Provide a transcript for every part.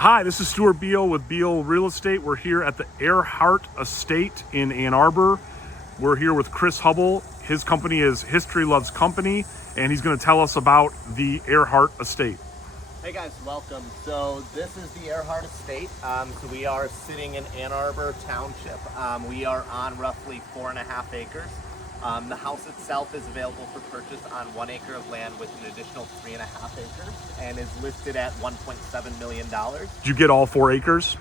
Hi, this is Stuart Beal with Beal Real Estate. We're here at the Earhart Estate in Ann Arbor. We're here with Chris Hubble. His company is History Loves Company, and he's going to tell us about the Earhart Estate. Hey guys, welcome. So this is the Earhart Estate. So we are sitting in Ann Arbor Township. We are on roughly 4.5 acres. The house itself is available for purchase on 1 acre of land with an additional 3.5 acres and is listed at $1.7 million. Did you get all 4 acres?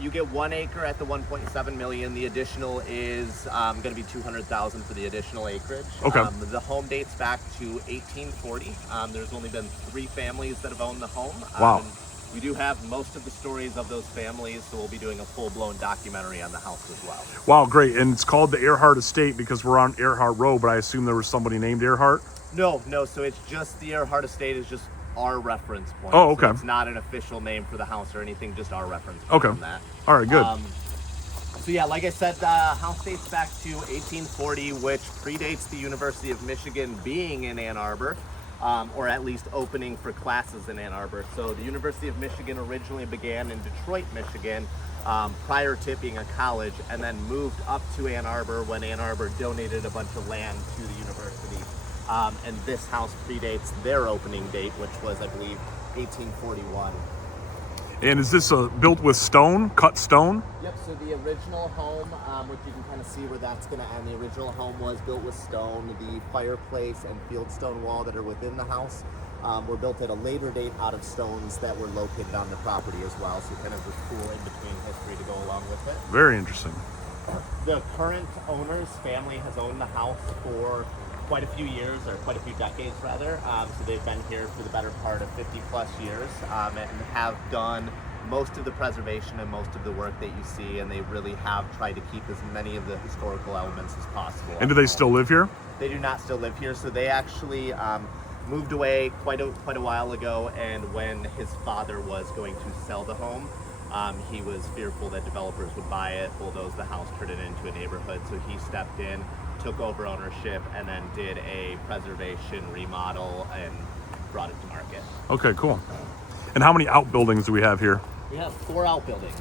You get 1 acre at the 1.7 million. The additional is going to be 200,000 for the additional acreage. Okay. The home dates back to 1840. There's only been 3 families that have owned the home. Wow. We do have most of the stories of those families, so we'll be doing a full-blown documentary on the house as well. Wow, great. And it's called the Earhart Estate because we're on Earhart Road, but I assume there was somebody named Earhart? No, so it's just the Earhart Estate is just our reference point. Oh, okay. So it's not an official name for the house or anything, just our reference point Okay. on that. All right, good. So yeah, like I said, the house dates back to 1840, which predates the University of Michigan being in Ann Arbor, or at least opening for classes in Ann Arbor. So the University of Michigan originally began in Detroit, Michigan, prior to it being a college, and then moved up to Ann Arbor when Ann Arbor donated a bunch of land to the university. And this house predates their opening date, which was, I believe, 1841. And is this built with stone, cut stone? Yep, so the original home, which you can kind of see where that's going to end, the original home was built with stone. The fireplace and fieldstone wall that are within the house were built at a later date out of stones that were located on the property as well, so kind of this cool in-between history to go along with it. Very interesting. The current owner's family has owned the house for quite a few years, or quite a few decades rather. So they've been here for the better part of 50 plus years and have done most of the preservation and most of the work that you see, and they really have tried to keep as many of the historical elements as possible. And do they still live here? They do not still live here, so they actually moved away quite a while ago, and when his father was going to sell the home, he was fearful that developers would buy it, bulldoze the house, turn it into a neighborhood, so he stepped in, took over ownership, and then did a preservation remodel and brought it to market. Okay, cool. And how many outbuildings do we have here? We have 4 outbuildings.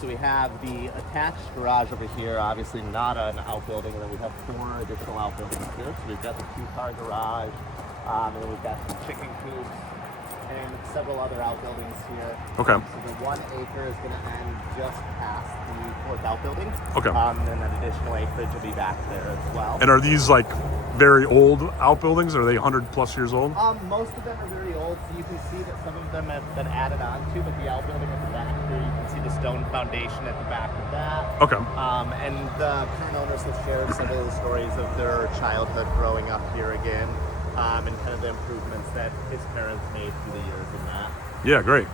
So we have the attached garage over here, obviously not an outbuilding, and then we have 4 additional outbuildings here. So we've got the 2-car garage, and then we've got some chicken coops, and several other outbuildings here. Okay. So the 1 acre is going to end just past the 4th outbuilding. Okay. And then that additional acreage will be back there as well. And are these like very old outbuildings? Are they 100 plus years old? Most of them are very old, so you can see that some of them have been added on to, but the outbuilding at the back here, you can see the stone foundation at the back of that. Okay. And the current owners have shared several of the stories of their childhood growing up here again, and kind of the improvements that his parents made through the years in that. Yeah, great.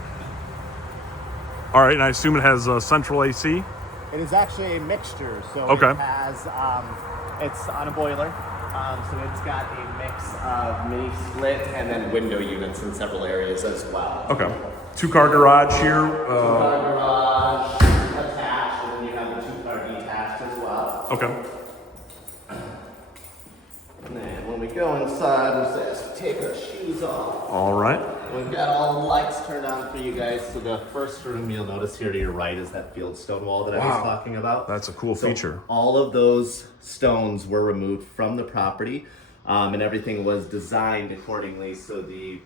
All right, and I assume it has central AC? It is actually a mixture, so Okay. it has, it's on a boiler, so it's got a mix of mini split and then window units in several areas as well. Okay. 2-car garage here. 2-car garage attached, and then you have the 2-car detached as well. Okay. And then when we go inside, we'll just take our shoes off. All right. We've got all the lights turned on for you guys. So the first room you'll notice here to your right is that fieldstone wall that I was talking about. That's a cool feature. All of those stones were removed from the property, and everything was designed accordingly. So the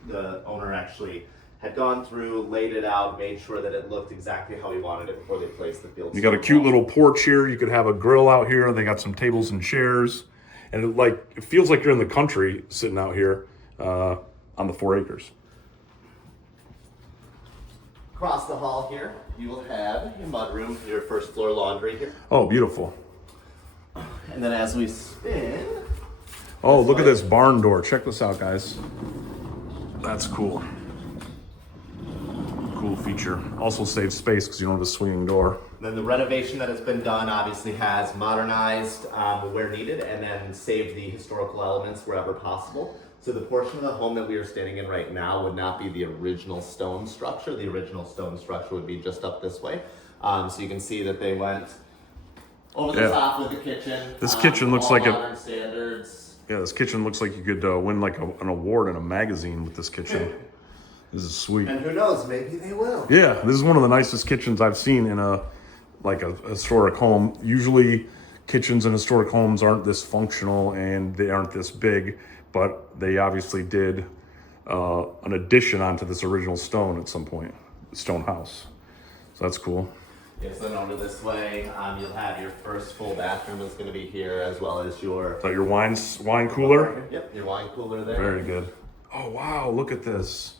owner actually had gone through, laid it out, made sure that it looked exactly how he wanted it before they placed the fieldstone. You got a cute little porch here. You could have a grill out here. They got some tables and chairs. And it feels like you're in the country sitting out here on the 4 acres. Across the hall here, you will have your mudroom, your first floor laundry here. Oh, beautiful. And then as we spin... Oh, look at this barn door. Check this out, guys. That's cool. Cool feature. Also saves space because you don't have a swinging door. Then the renovation that has been done obviously has modernized where needed and then saved the historical elements wherever possible. So the portion of the home that we are standing in right now would not be the original stone structure. The original stone structure would be just up this way. So you can see that they went over the top with the kitchen. This kitchen looks like modern standards. Yeah, this kitchen looks like you could win like an award in a magazine with this kitchen. This is sweet. And who knows, maybe they will. Yeah, this is one of the nicest kitchens I've seen in a historic home. Usually kitchens in historic homes aren't this functional and they aren't this big, but they obviously did an addition onto this original stone at some point, stone house. So that's cool. Yes, then over this way, you'll have your first full bathroom is going to be here, as well as your... Is that your wine cooler? Yep, your wine cooler there. Very good. Oh, wow, look at this.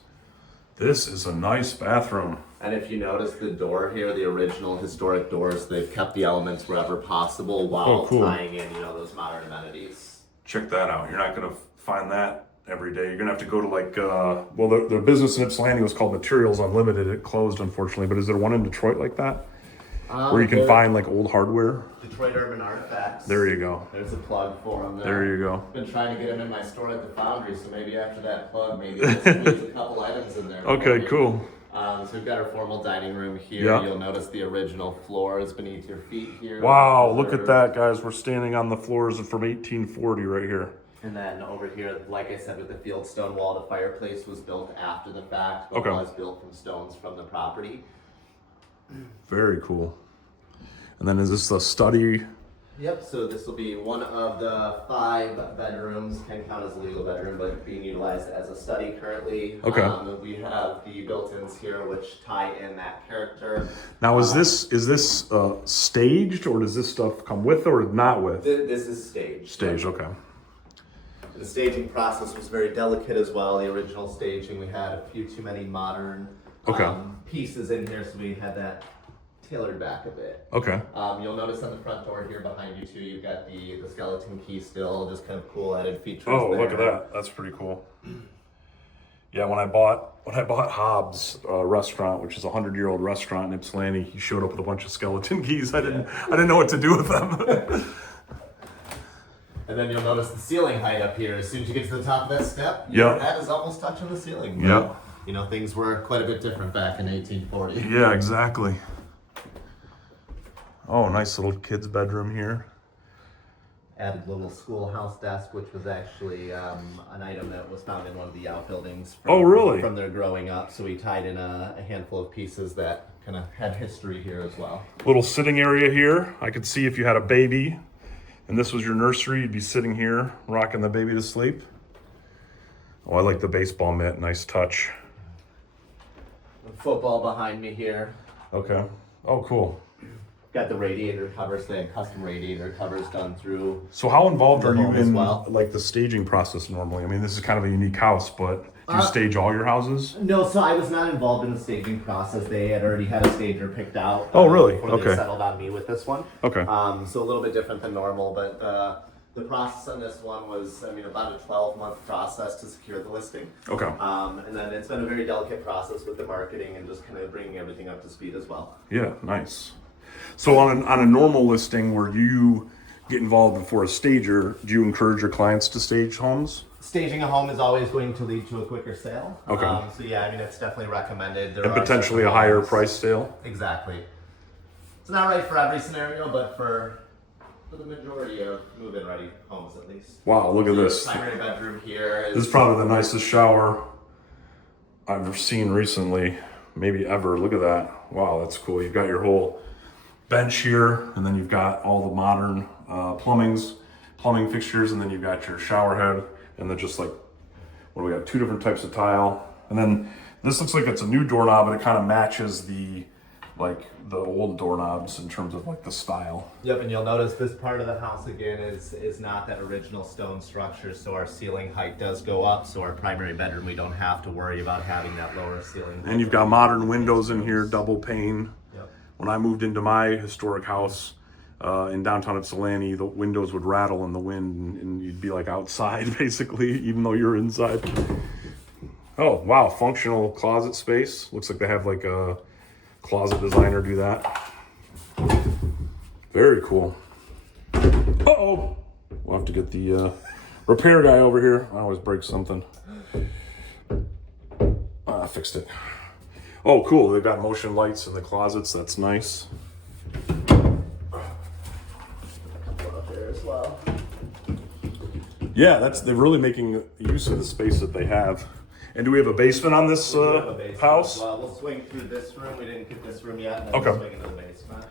This is a nice bathroom. And if you notice the door here, the original historic doors, they've kept the elements wherever possible while tying in, those modern amenities. Check that out. You're not going to find that every day. You're going to have to go to the business in Ypsilanti was called Materials Unlimited. It closed, unfortunately, but is there one in Detroit like that? Where you can find like old hardware? Detroit Urban Artifacts. There you go. There's a plug for them there. There you go. Been trying to get them in my store at the Foundry, so maybe after that plug, maybe there's a couple items in there. Okay, cool. So we've got our formal dining room here. Yeah. You'll notice the original floors beneath your feet here. Wow, look at that, guys. We're standing on the floors from 1840 right here. And then over here, like I said, with the field stone wall, the fireplace was built after the fact, but Okay. was built from stones from the property. Very cool. And then is this the study? Yep, so this will be one of the 5 bedrooms, can count as a legal bedroom, but being utilized as a study currently. Okay. We have the built-ins here, which tie in that character. Now, is this staged, or does this stuff come with or not with? This is staged. Staged, okay. The staging process was very delicate as well. The original staging, we had a few too many modern pieces in here, so we had that tailored back a bit. Okay. You'll notice on the front door here behind you too, you've got the skeleton key still, just kind of cool added features. Oh, there. look at that. That's pretty cool. Yeah, when I bought Hobbs restaurant, which is a 100-year-old restaurant in Ypsilanti, he showed up with a bunch of skeleton keys. I didn't know what to do with them. And then you'll notice the ceiling height up here. As soon as you get to the top of that step, Yeah. your head is almost touching the ceiling. Yeah. Things were quite a bit different back in 1840. Yeah, exactly. Oh, nice little kid's bedroom here. Added little schoolhouse desk, which was actually an item that was found in one of the outbuildings. Oh, really? From their growing up. So we tied in a handful of pieces that kind of had history here as well. Little sitting area here. I could see if you had a baby and this was your nursery, you'd be sitting here rocking the baby to sleep. Oh, I like the baseball mitt. Nice touch. Football behind me here. Okay. Oh, cool. Got the radiator covers, they had custom radiator covers done through. So how involved are you home as in well. like the staging process normally? I mean, this is kind of a unique house, but do you stage all your houses? No, so I was not involved in the staging process. They had already had a stager picked out. Oh, really? Before Okay. they settled on me with this one. Okay. So a little bit different than normal, but the process on this one was, about a 12-month process to secure the listing. Okay. And then it's been a very delicate process with the marketing and just kind of bringing everything up to speed as well. Yeah, nice. So on a normal listing where you get involved before a stager, do you encourage your clients to stage homes? Staging a home is always going to lead to a quicker sale. Okay. So yeah, it's definitely recommended. There And are potentially a certain higher homes- price sale? Exactly. It's not right for every scenario, but for the majority of move-in ready homes at least. Wow, look at this. Primary bedroom here This is probably the nicest shower I've seen recently, maybe ever. Look at that. Wow, that's cool. You've got your whole bench here, and then you've got all the modern plumbing fixtures, and then you've got your shower head, and then just like, what do we got? 2 different types of tile. And then this looks like it's a new doorknob, but it kind of matches the old doorknobs in terms of like the style. Yep, and you'll notice this part of the house again is not that original stone structure, so our ceiling height does go up, so our primary bedroom, we don't have to worry about having that lower ceiling. And you've got modern windows in here, double pane. Yep. When I moved into my historic house in downtown Ypsilanti, the windows would rattle in the wind and you'd be like outside basically, even though you're inside. Oh, wow, functional closet space. Looks like they have like a closet designer do that. Very cool. Uh-oh. We'll have to get the repair guy over here. I always break something. I fixed it. Oh, cool. They've got motion lights in the closets. That's nice. Up there as well. Yeah, they're really making use of the space that they have. And do we have a basement on this We do have a basement house? as well. We'll swing through this room. We didn't get this room yet, and then Okay. we'll swing into the basement.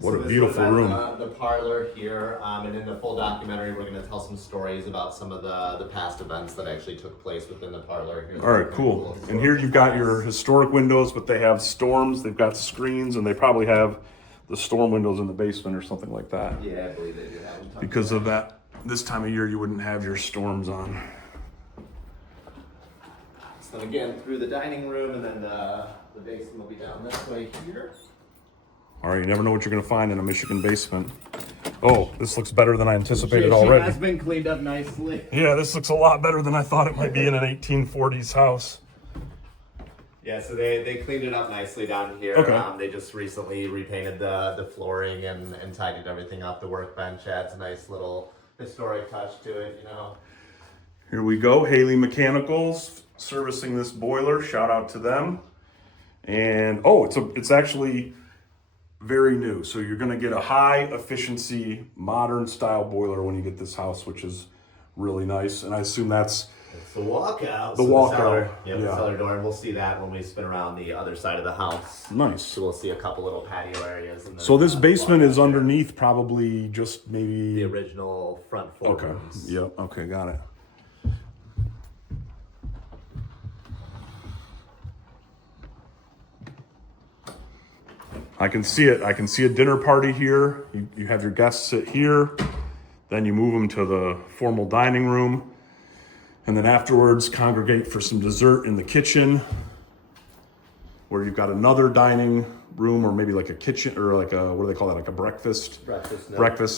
What So a this beautiful was at room. The parlor here, and in the full documentary, we're going to tell some stories about some of the past events that actually took place within the parlor. Here's All right, cool. And here you've got your historic windows, but they have storms. They've got screens, and they probably have the storm windows in the basement or something like that. Yeah, I believe they do have them. Because of that, this time of year, you wouldn't have your storms on. So again, through the dining room, and then the basement will be down this way here. All right, you never know what you're going to find in a Michigan basement. Oh, this looks better than I anticipated She already. has been cleaned up nicely. Yeah, this looks a lot better than I thought it might be in an 1840s house. Yeah, so they cleaned it up nicely down here. Okay. They just recently repainted the flooring and tidied everything up. The workbench adds a nice little historic touch to it, you know. Here we go, Haley Mechanicals servicing this boiler. Shout out to them. And oh, it's actually very new. So you're going to get a high efficiency, modern style boiler when you get this house, which is really nice. And I assume that's It's the walkout. The So walkout, cellar, yeah. the cellar door, and we'll see that when we spin around the other side of the house. nice. So we'll see a couple little patio areas. And then, So this basement walkout is there. underneath probably just The maybe. original front four Okay. rooms. Yep. Okay. Got it. I can see it. I can see a dinner party here. You have your guests sit here. Then you move them to the formal dining room. And then afterwards, congregate for some dessert in the kitchen, where you've got another dining room, or maybe like a kitchen, or like a, what do they call that? Like a breakfast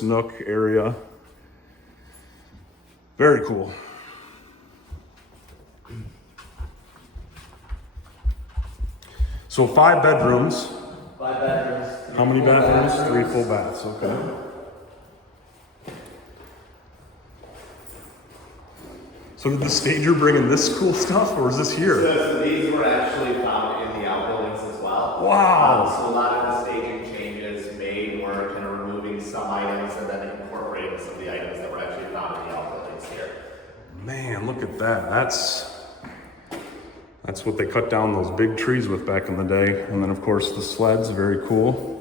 nook area. Very cool. So 5 bedrooms. 5 bedrooms. How many bathrooms? 3 full baths. Okay. So did the stager bring in this cool stuff, or is this here? So these were actually found in the outbuildings as well. Wow. So a lot of the staging changes made were kind of removing some items and then incorporating some of the items that were actually found in the outbuildings here. Man, look at that. That's what they cut down those big trees with back in the day. And then of course the sleds, very cool.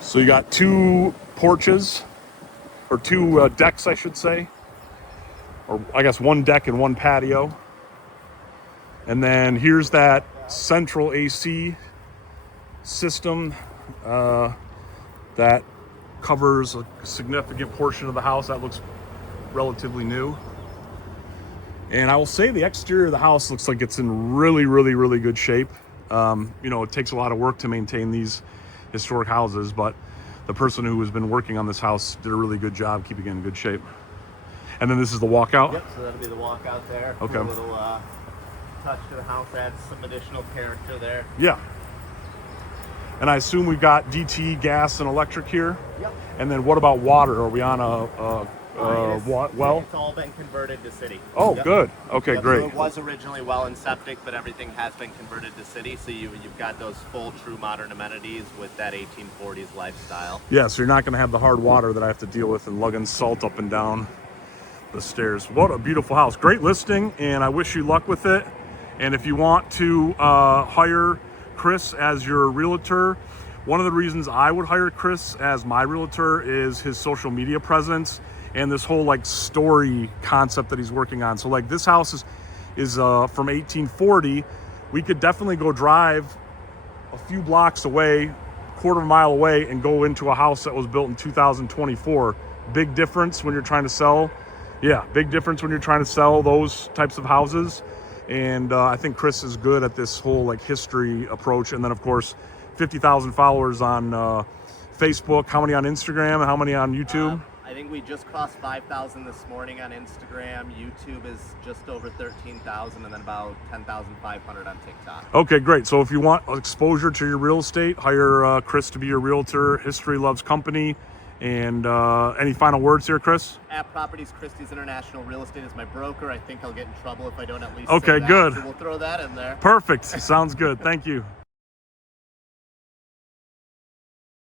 So you got 2 porches, or 2 decks, I should say. Or I guess 1 deck and 1 patio. And then here's that central AC system that covers a significant portion of the house. That looks relatively new. And I will say the exterior of the house looks like it's in really, really, really good shape. You know, it takes a lot of work to maintain these historic houses, but the person who has been working on this house did a really good job keeping it in good shape. And then this is the walkout. Yep, so that'll be the walkout there. Okay. A little touch to the house, adds some additional character there. Yeah. And I assume we've got DT, gas, and electric here. Yep. And then what about water? Are we on a well? It's all been converted to city. Oh, Yep. good. Okay, Yep, great. So it was originally well and septic, but everything has been converted to city. So you've got those full, true modern amenities with that 1840s lifestyle. Yeah, so you're not going to have the hard water that I have to deal with and lugging salt up and down the stairs. What a beautiful house. Great listing, and I wish you luck with it. And if you want to hire Chris as your realtor, one of the reasons I would hire Chris as my realtor is his social media presence and this whole like story concept that he's working on. So like this house is from 1840. We could definitely go drive a few blocks away, quarter of a mile away, and go into a house that was built in 2024. Big difference when you're trying to sell. Yeah, big difference when you're trying to sell those types of houses. And I think Chris is good at this whole like history approach. And then of course, 50,000 followers on Facebook. How many on Instagram? How many on YouTube? I think we just crossed 5,000 this morning on Instagram. YouTube is just over 13,000, and then about 10,500 on TikTok. Okay, great. So if you want exposure to your real estate, hire Chris to be your realtor. History Loves Company. And any final words here, Chris? At Properties Christie's International Real Estate is my broker. I think I'll get in trouble if I don't at least Okay, say that. good. So we'll throw that in there. Perfect. Sounds good. Thank you.